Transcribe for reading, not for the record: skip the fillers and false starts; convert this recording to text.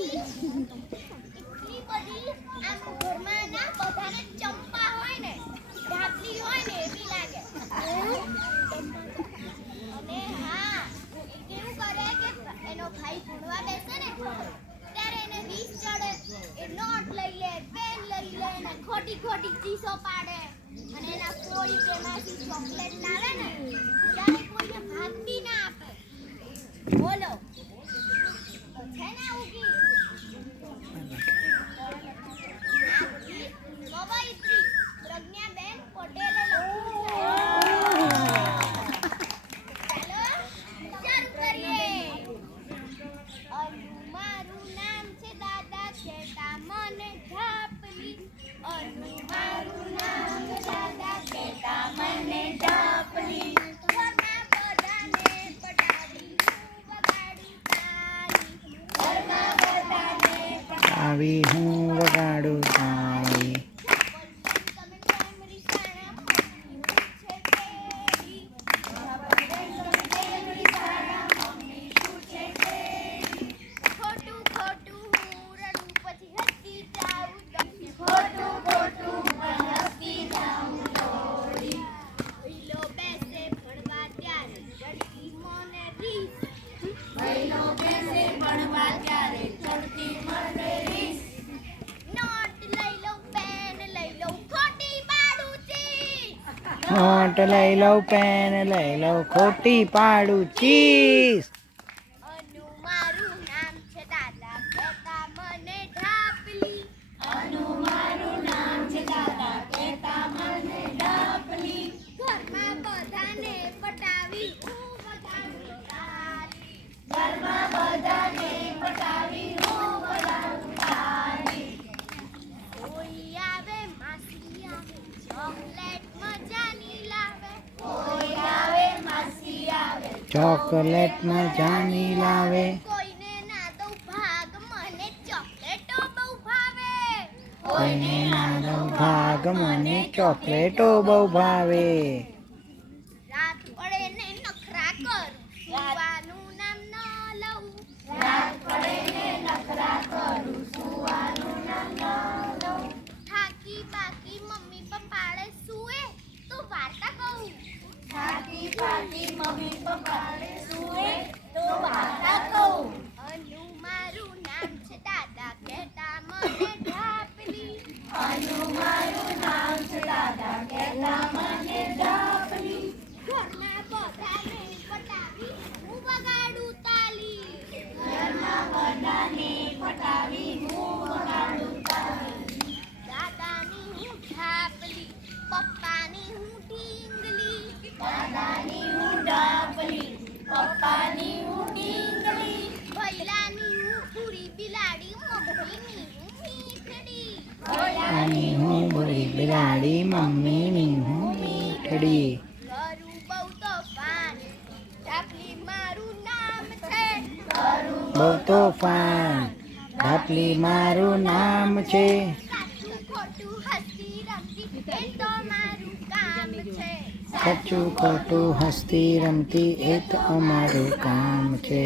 એટલી બધી આમ ઘરમાં ના બધાને ચંપા હોય ને ઢાપલી હોય ને એવી લાગે. અને હા કેવું કરે કે એનો ભાઈ ભણવા બેસે ને ત્યારે એને 20 ચડે એ નોટ લઈ લે પેન લઈ લે ને ખોટી ખોટી ચીસો પાડે અને એના કોઈ તેમાંથી ચોકલેટ લાવે ને ત્યારે કોઈને ભાગ બી ના આપે. બોલો છે ને આવું ગીત? આ ગીત કવયત્રી પ્રજ્ઞાબેન પટેલે લખ્યું છે. ચાલો શરૂ કરીએ. મારું નામ છે દાદા કેતા મને ઢાપલી. મારું નામ દાદા કેતા મને ઢાપલી. ઘરમાં બધાને પટાવી આવી હું વગાડું તાળી. નોટ લઈ લઉં પેન લઈ લઉં ખોટી પાડું ચીસ. મારું નામ છે દાદા કેતા મને ઢાપલી. મારું નામ છે દાદા કેતા મને ઢાપલી. ઘરમાં બધાને પટાવી હું વગાડું તાળી. ઘરમાં બધાને પટાવી હું વગાડું તાળી. કોઈ આવે માસી આવે ચોકલેટ મજાની લાવે. કોઈ આવે માસી આવે ચોકલેટ મજાની લાવે. કોઈને ના દઉં ભાગ મને ચોકલેટો બહુ ભાવે. કોઈને ના દઉં ભાગ મને ચોકલેટો બહુ ભાવે. રાત પડે ને નખરા કરું સુવાનું નામ ન લઉં. રાત પડે ને નખરા કરું સુવાનું નામ ન લઉં. થાકી બાકી મમ્મી પપ્પાડે સુએ તો વાર્તા કહું. થાકી બાકી મમ્મી પપ્પાડે સુએ તો વાર્તા કહું. મારું નામ છે દાદા કેતા મને ઢાપલી. મારું નામ છે દાદા કેતા મને ઢાપલી. ઘરના બધાને પટાવી હું વગાડું તાલી. ઘરના બધાને પટાવી હું વગાડું તાલી. દાદાની હું ઢાપલી પપ્પાની હું ઢીંગલી. દાદાની હું ઢાપલી પપ્પાની હું ઢીંગલી. ભૈલાની હું પૂરી બિલાડી મમ્મીની હું મીઠડી. આની હું બુરી બિલાડી મમ્મીની હું મીઠડી. કરું બહુ તોફાન ઢાપલી મારું નામ છે. બહુ તોફાન ઢાપલી મારું નામ છે. સાચું ખોટું હસતી રમતી એ તો મારું કામ છે. સાચું ખોટું હસતી રમતી એ તો અમારું કામ છે.